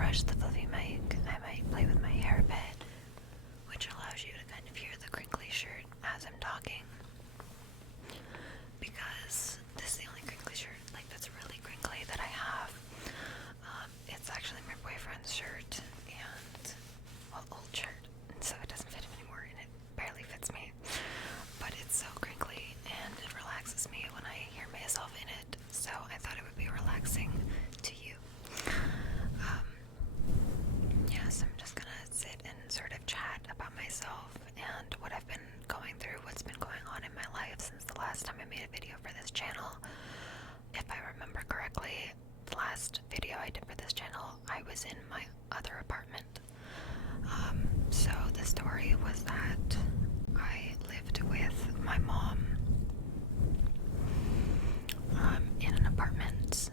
brush the fluffy mic, I might play with my hair a bit, which allows you to kind of hear the crinkly shirt as I'm talking. Because this is the only crinkly shirt, like, that's really crinkly that I have. It's actually my boyfriend's shirt, and, well, old shirt, and so it doesn't fit him anymore, and it barely fits me. But it's so crinkly, and it relaxes me when I hear myself in it, so I thought it would be relaxing to you. Yes, I'm just gonna sit and sort of chat about myself and what I've been going through, what's been going on in my life since the last time I made a video for this channel. If I remember correctly, the last video I did for this channel, I was in my other apartment. So the story was that I lived with my mom in an apartment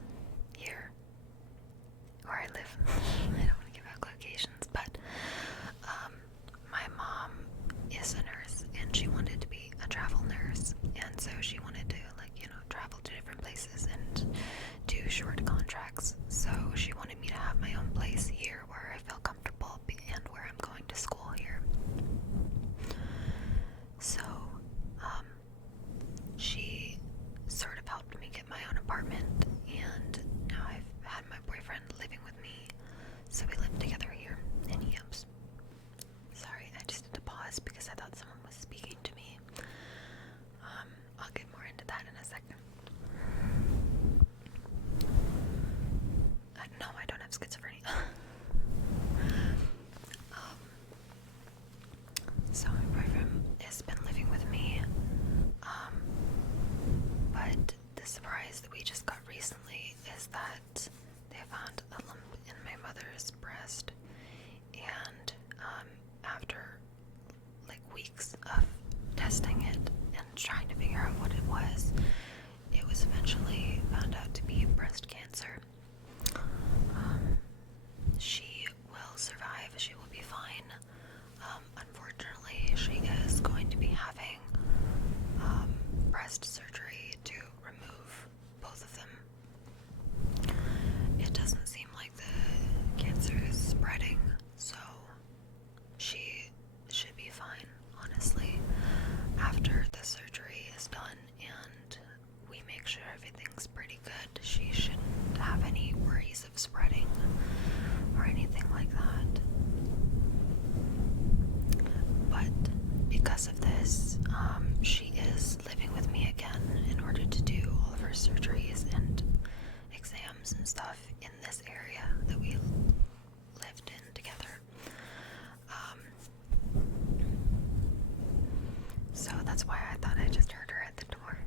here where I live. I don't want to give out locations, but my mom is a nurse, and she wanted to be a travel nurse, and so she wanted to, like, travel to different places and do short contracts. So she wanted me to have my own place here where I feel comfortable and where I'm going to school here. So she sort of helped me get my own apartment, and now I've had my boyfriend living with me, so we live together here in Eames. Sorry, I just had to pause because I thought someone was speaking to me. I'll get more into that in a second. No, I don't have schizophrenia. So my boyfriend has been living with me, but the surprise that we just got recently is that they found a lump in my mother's breast, and after like weeks of testing it and trying to figure out what it was eventually found out to be breast cancer. She will survive, she will be fine. Unfortunately, she is going to be having breast surgery to remove both of them. It doesn't seem like the cancer is spreading, so she should be fine, honestly. After the surgery is done and we make sure everything's pretty good, she shouldn't have any worries of spreading or anything like that. But because of this, she is living with me again in order to do all of her surgeries and exams and stuff in this area that we lived in together. So that's why I thought I just heard her at the door.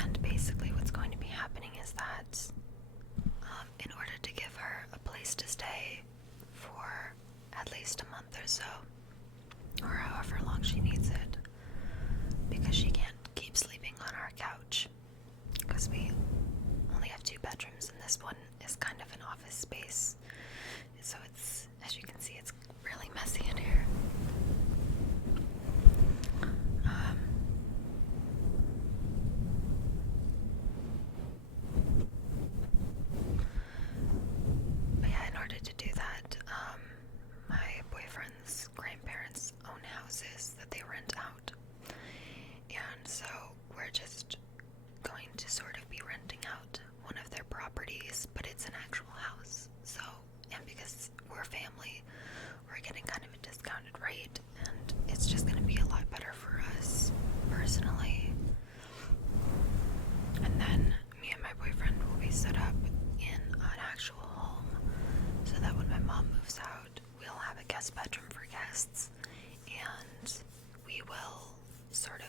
And basically what's going to be happening is that in order to give her a place to stay for at least a month or so, or however long she needs it, because she can't keep sleeping on our couch, because we only have 2 bedrooms and this one is kind of an office space, so it's, as you can see, it's really messy in here. But yeah, in order to do that, my boyfriend's grandparents own houses that they rent out, and so we're just going to sort of be renting out one of their properties, but it's an actual house. So, and because we're family, we're getting kind of a discounted rate, and it's just going to be a lot better for us personally. And then me and my boyfriend will be set up in an actual home, so that when my mom moves out, we'll have a guest bedroom for guests, and we will sort of,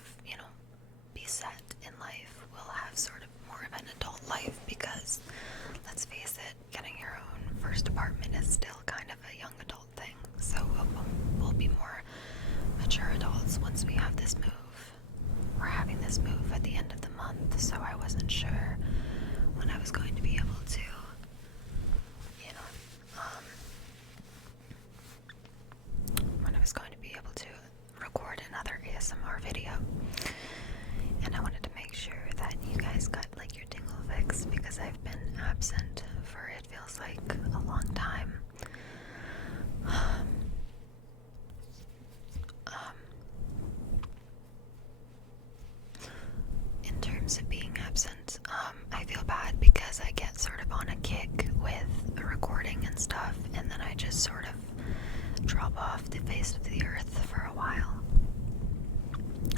be set in life. We'll have sort of more of an adult life, because let's face it, getting your own first apartment is still kind of a young adult thing. So we'll be more mature adults once we have this move. We're having this move at the end of the month, so I wasn't sure when I was going to be able to, when I was going to be able to record another ASMR video. And I wanted to make sure that you guys got like your tingle fix, because I've been absent for it feels like a long time. In terms of being absent, I feel bad because I get sort of on a kick with recording and stuff, and then I just sort of drop off the face of the earth for a while.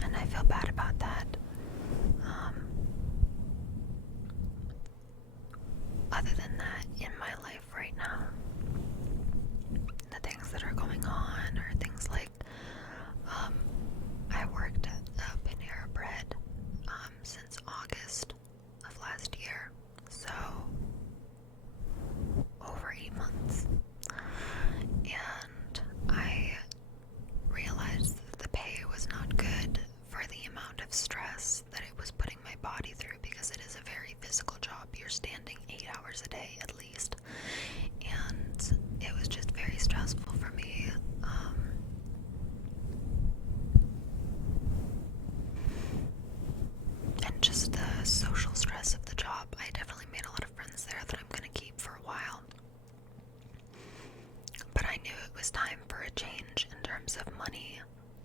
And I feel bad about that. Other than that, in my life right now, the things that are going on are things like I worked at Panera Bread since August of last year, so over 8 months, and I realized that the pay was not good for the amount of stress that it was putting my body through, because it is a very physical job. You're standing 8 hours a day at least, and it was just very stressful for me. And just the social stress of the job. I definitely made a lot of friends there that I'm going to keep for a while. But I knew it was time for a change in terms of money,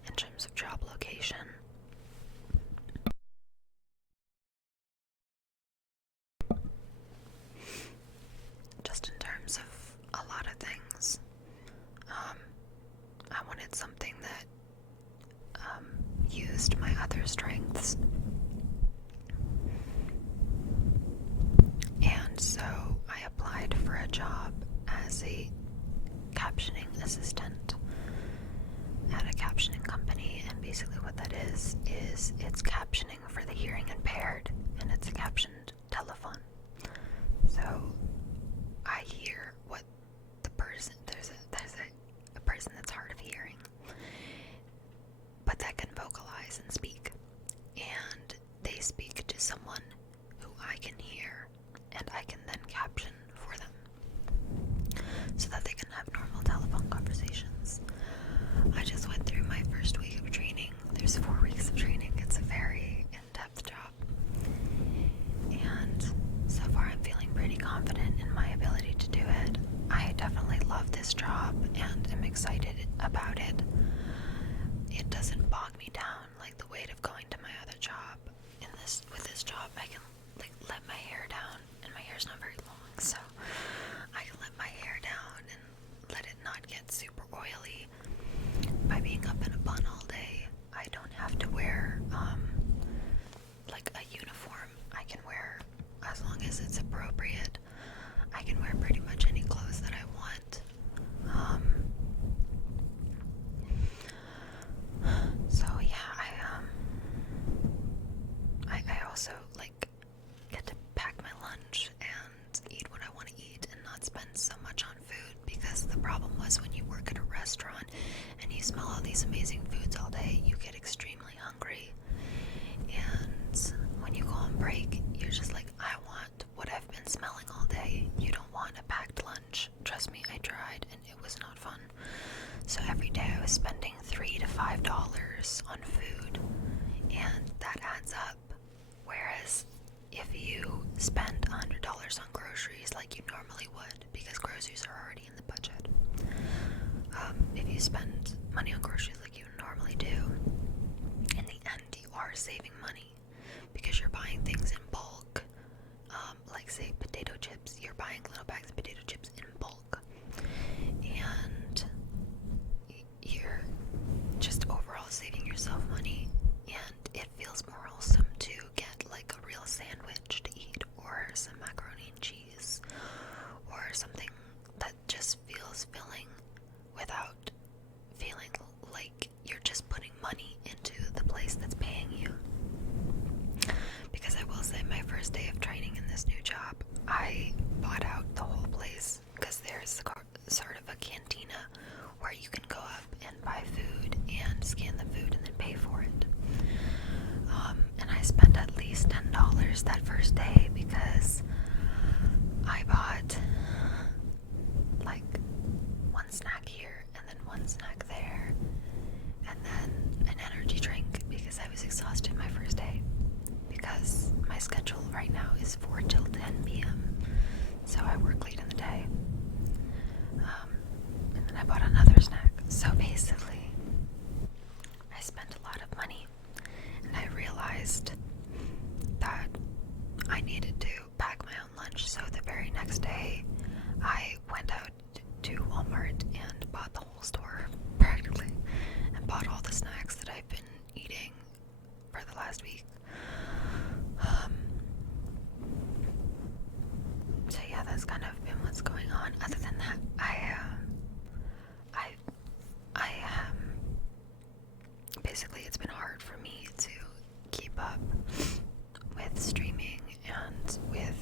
in terms of job location. Just in terms of a lot of things. I wanted something that used my other strengths. And so I applied for a job as a captioning assistant at a captioning company, and basically what that is it's captioning for the hearing impaired, and it's a captioned telephone. So I hear what the person, there's a person that's hard of hearing, but that can vocalize and speak, and they speak to someone who I can hear, and I can then caption for them so that they can have normal telephone conversations. I just went through my first week of training. There's 4 weeks of training. It's a very in-depth job, and so far I'm feeling pretty confident in my ability to do it. I definitely love this job and am excited about it. It doesn't bog me down like the weight of going to my other job. With this job, I can like let my hair down, and my hair's not very long, so I can let my hair down and let it not get super oily by being up in a bun all day. I don't have to wear like a uniform. I can wear, as long as it's appropriate, I can wear pretty much any clothes that I want. So yeah, I also like get to pack my lunch and eat what I want to eat and not spend so much on food, because the problem was when you work at a restaurant and you smell all these amazing foods all day, you get extremely hungry, and when you go on break, you're just like, I want what I've been smelling all day. You don't want a packed lunch. Trust me, I tried and it was not fun. So every day I was spending $3 to $5 on food, and that adds up. Whereas if you spend $100 on groceries like you normally would, because groceries are already in the budget, if you spend money on groceries like you normally do, in the end you are saving money, because you're buying things in bulk. Like say potato chips, you're buying little bags of potato chips in bulk, and you're just overall saving yourself money, and it feels more wholesome to get like a real sandwich to eat, or some macaroni and cheese, or something that just feels filling without feeling like you're just putting money into the place that's paying you. Because I will say, my first day of training in this new job, I bought out the whole place, because there's sort of a cantina where you can go up and buy food and scan the food and then pay for it. And I spent at least $10 that first day, because I bought like one snack here and then one snack there, and then an energy drink, because I was exhausted my first day, because my schedule right now is 4 till 10 p.m. So yeah, that's kind of been what's going on. Other than that, basically it's been hard for me to keep up with streaming and with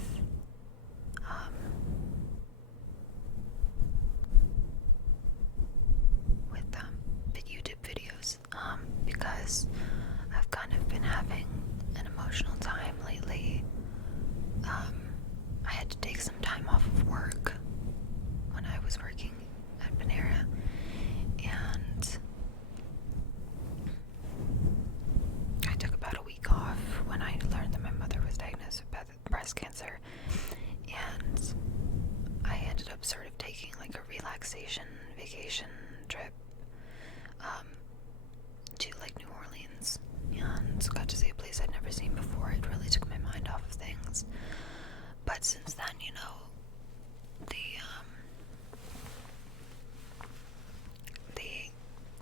YouTube videos, because I've kind of been having an emotional time lately. I had to take some time off of work when I was working at Panera, and I took about a week off when I learned that my mother was diagnosed with breast cancer, and I ended up sort of taking like a relaxation vacation trip to like New Orleans, and got to see a place I'd never seen before. It really took my mind off of things. But since then, you know, the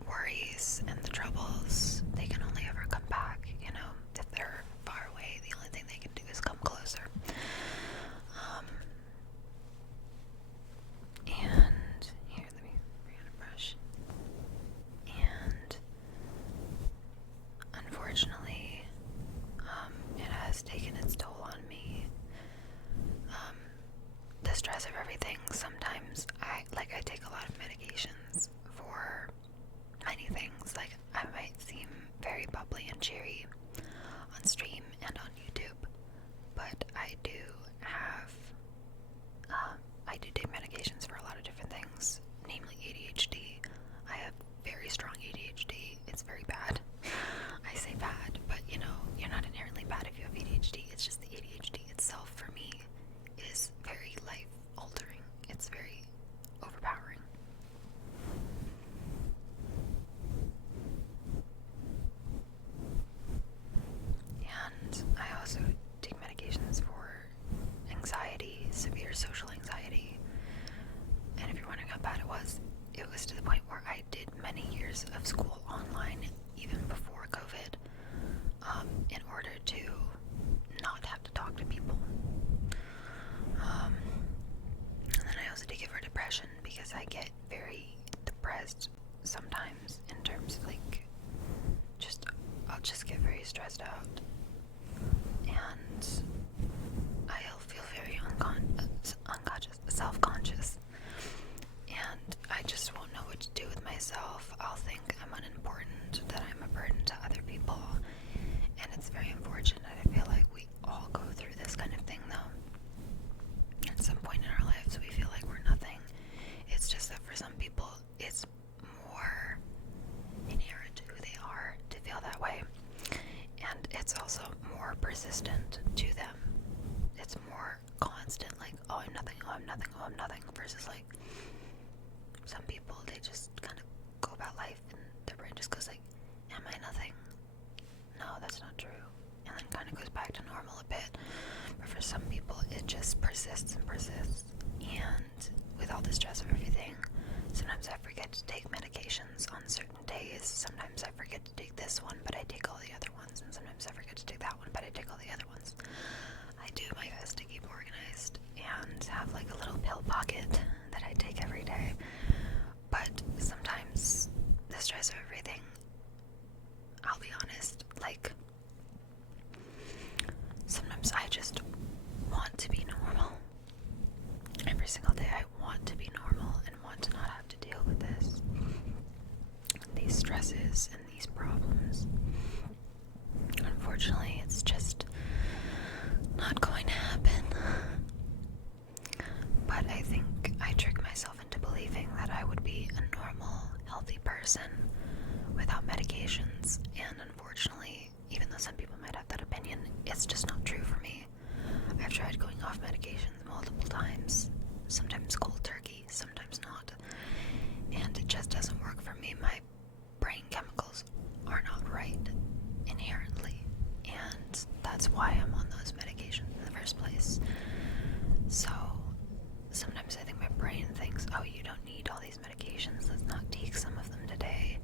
worries and the troubles, they can only ever come back, you know. If they're far away, the only thing they can do is come closer. And here, let me bring out a brush. And unfortunately, it has taken its toll on me. The stress of everything. Sometimes I take a lot of medications for many things. Like, I might seem very bubbly and cheery on stream and on YouTube, but I do take medications for a lot of different things, namely ADHD. I have very strong ADHD. It's very bad. I say bad, but you know, you're not inherently bad if you have ADHD. It's just the ADHD itself, for me, is very life altering. It's very overpowering. And I also take medications for anxiety, severe social anxiety. And if you're wondering how bad it was to the point where I did many years of school online, even before COVID, in order to not have to talk to people. And then I also take it for depression, because I get very depressed sometimes, in terms of like, I'll just get very stressed out, and I'll feel very unconscious, self-conscious, and I just won't know what to do with myself. I'll think I'm unimportant, that I'm a burden to other people, and it's very unfortunate. I feel like we all go through this kind of thing, though. At some point in our lives, we feel like we're nothing. It's just that for some people, it's more inherent to who they are to feel that way, and it's also more persistent to them. It's more constant, like, oh, I'm nothing, oh, I'm nothing, oh, I'm nothing, versus like some people, they just kind of go about life and their brain just goes like, am I nothing? No, that's not true. And then kind of goes back to normal a bit. But for some people, it just persists and persists. And with all the stress of everything, sometimes I forget to take medications on certain days. Sometimes I forget to take this one, but I take all the other ones. And sometimes I forget to take that one, but I take all the other ones. I do my best to keep organized and have like a little pill pocket that I take every day. But sometimes the stress of everything, I'll be honest, like, sometimes I just want to be normal. Every single day I want to be normal and want to not have to deal with these stresses and these problems. Unfortunately, it's just not going to happen. But I think I tricked myself into believing that I would be a normal, healthy person without medications, and unfortunately, even though some people might have that opinion, it's just not true for me. I've tried going off medications multiple times, sometimes cold turkey, sometimes not, and it just doesn't work for me. My brain chemicals are not right inherently, and that's why I'm on those medications in the first place. So sometimes I think my brain thinks, oh, you don't need all these medications, let's not take some of them today.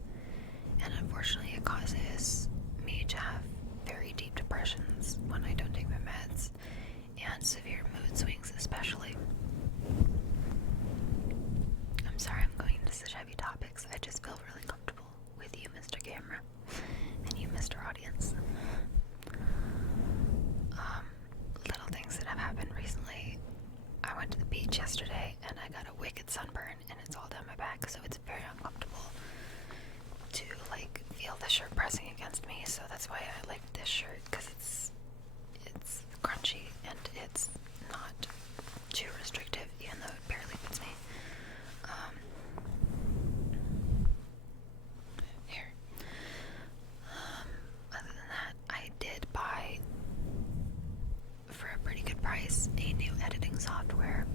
And unfortunately, it causes me to have very deep depressions when I don't shirt because it's crunchy and it's not too restrictive, even though it barely fits me. Here. Other than that, I did buy, for a pretty good price, a new editing software.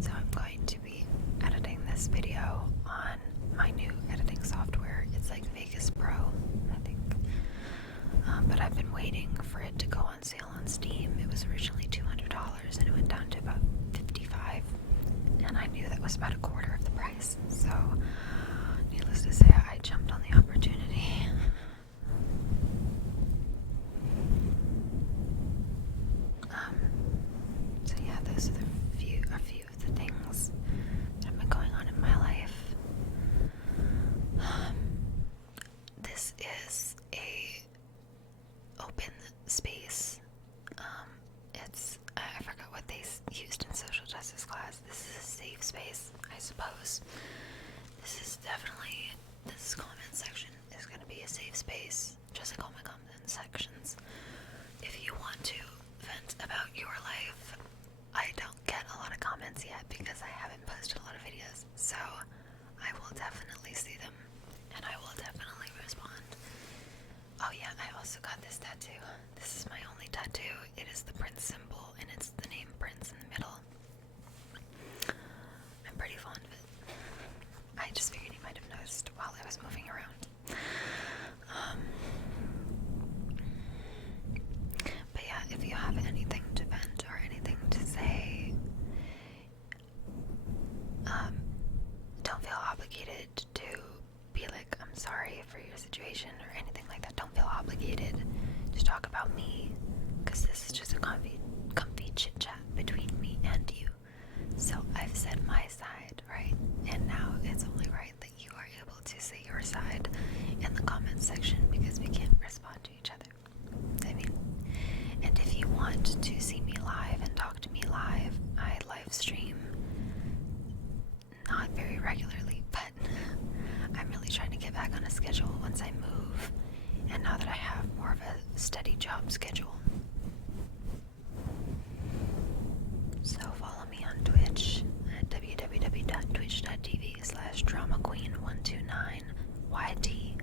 So I'm going to be editing this video on my new editing software. It's like Vegas Pro, I think. But I've been waiting for it to go on sale on Steam. It was originally $200 and it went down to about $55, and I knew that was about a quarter of the price. So, needless to say, I jumped on the opportunity. So yeah, those are a few of the things that have been going on in my life. This is a open space. I forgot what they used in social justice class. This is a safe space, I suppose. This comment section is going to be a safe space, just like all my comment sections. If you want to vent about your life, I don't get a lot of comments yet because I haven't posted a lot of videos, so I will definitely see them and I will definitely respond. Oh yeah, I also got this tattoo. This is my only tattoo. It is the Prince symbol and it's the name Prince in the middle. I'm pretty fond of it. I just figured you might have noticed while I was moving around. But yeah, if you have anything to vent or anything to say, don't feel obligated to be like, I'm sorry for your situation or anything like that. Don't feel obligated to talk about me, because this is just a comfy chit chat between me and you. So I've said my side, right? And now it's only right that you are able to say your side in the comments section, because we can't respond to each other. I mean, and if you want to see me live and talk to me live, I live stream, not very regularly, but I'm really trying to get back on a schedule once I move, and now that I have more of a steady job schedule. So follow me on Twitch at www.twitch.tv/dramaqueen129YT.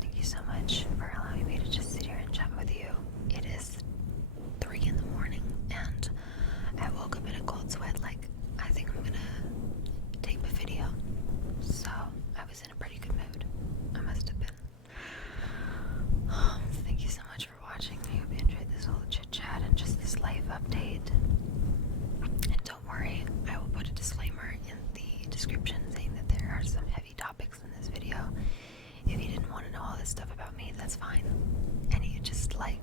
Thank you so much for allowing me to just sit here and chat with you. It is 3 in the morning and I woke up in a cold sweat, like I think I'm gonna tape a video. So I was in a pretty good mood. I must have been. Thank you so much for watching. I hope you enjoyed this whole chit chat and just this life update. And don't worry, I will put a disclaimer in the description saying that there are some heavy topics in this video. If you didn't want to know all this stuff about me, that's fine. And you just like